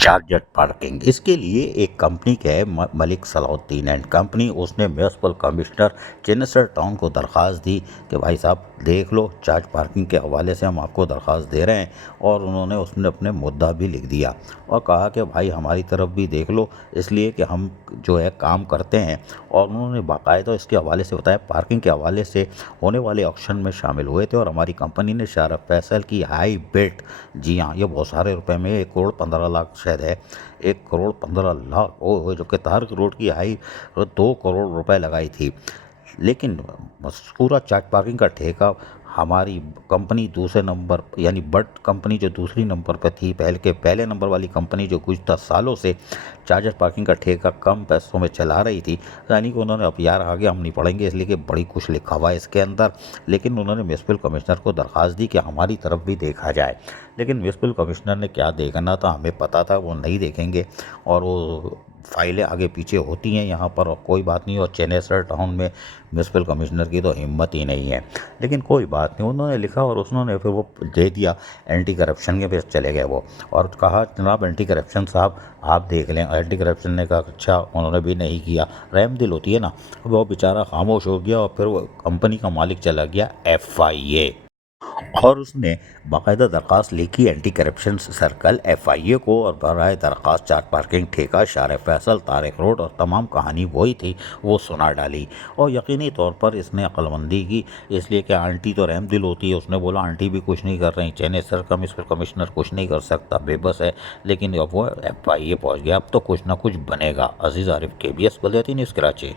Charger parking इसके लिए एक कंपनी के है मलिक सलाउद्दीन एंड कंपनी, उसने म्यूनसिपल कमिश्नर चेनेसर टाउन को दरख्वास्त दी कि भाई साहब देख लो, चार्ज पार्किंग के हवाले से हम आपको दरख्वास्त दे रहे हैं। और उन्होंने उसने अपने मुद्दा भी लिख दिया और कहा कि भाई हमारी तरफ भी देख लो, इसलिए कि हम जो है काम करते हैं। और उन्होंने बाकायदा इसके हवाले से बताया, पार्किंग के हवाले से होने वाले ऑक्शन में शामिल हुए थे और हमारी कंपनी ने शारफ फैसल की हाई बिड, जी हाँ ये बहुत सारे रुपए में 1 करोड़ 15 लाख शायद है, 1 करोड़ 15 लाख ओ जो कि 4 करोड़ की हाई 2 करोड़ रुपए लगाई थी। लेकिन पूरा चार्ज पार्किंग का ठेका हमारी कंपनी दूसरे नंबर यानी बट कंपनी जो दूसरी नंबर पर थी, पहले नंबर वाली कंपनी जो गुज़श्ता सालों से चार्जर पार्किंग का ठेका कम पैसों में चला रही थी, यानी कि उन्होंने अब यार आगे हम नहीं पढ़ेंगे इसलिए कि बड़ी कुछ लिखा हुआ है इसके अंदर। लेकिन उन्होंने म्यूनसिपल कमिश्नर को दरख्वास्त दी कि हमारी तरफ भी देखा जाए। लेकिन म्यूनसिपल कमिश्नर ने क्या देखना था, हमें पता था वो नहीं देखेंगे और वो फाइलें आगे पीछे होती हैं यहाँ पर, और कोई बात नहीं। और चेनेसर टाउन में म्यूनसिपल कमिश्नर की तो हिम्मत ही नहीं है। लेकिन कोई बात नहीं, उन्होंने लिखा और उन्होंने फिर वो दे दिया, एंटी करप्शन के पे चले गए वो और कहा जनाब एंटी करप्शन साहब आप देख लें। एंटी करप्शन ने कहा अच्छा, उन्होंने भी नहीं किया। रहम दिल होती है ना, वो बेचारा खामोश हो गया और फिर वो कंपनी का मालिक चला गया FIA और उसने बाकायदा दरख्वास्त लिखी एंटी करप्शन सर्कल FIA को और बराए दरख्वास्त चार्ज पार्किंग ठेका शारफ फैसल तारिक रोड और तमाम कहानी वही थी वो सुना डाली। और यकीनी तौर पर इसने अक्लमंदी की, इसलिए कि आंटी तो रहम दिल होती है, उसने बोला आंटी भी कुछ नहीं कर रही, चेनेसर कमिश्नर कुछ नहीं कर सकता, बेबस है। लेकिन अब वो FIA पहुँच गया, अब तो कुछ ना कुछ बनेगा। अजीज़ आरिफ KBS बलियाती न्यूज़ कराची।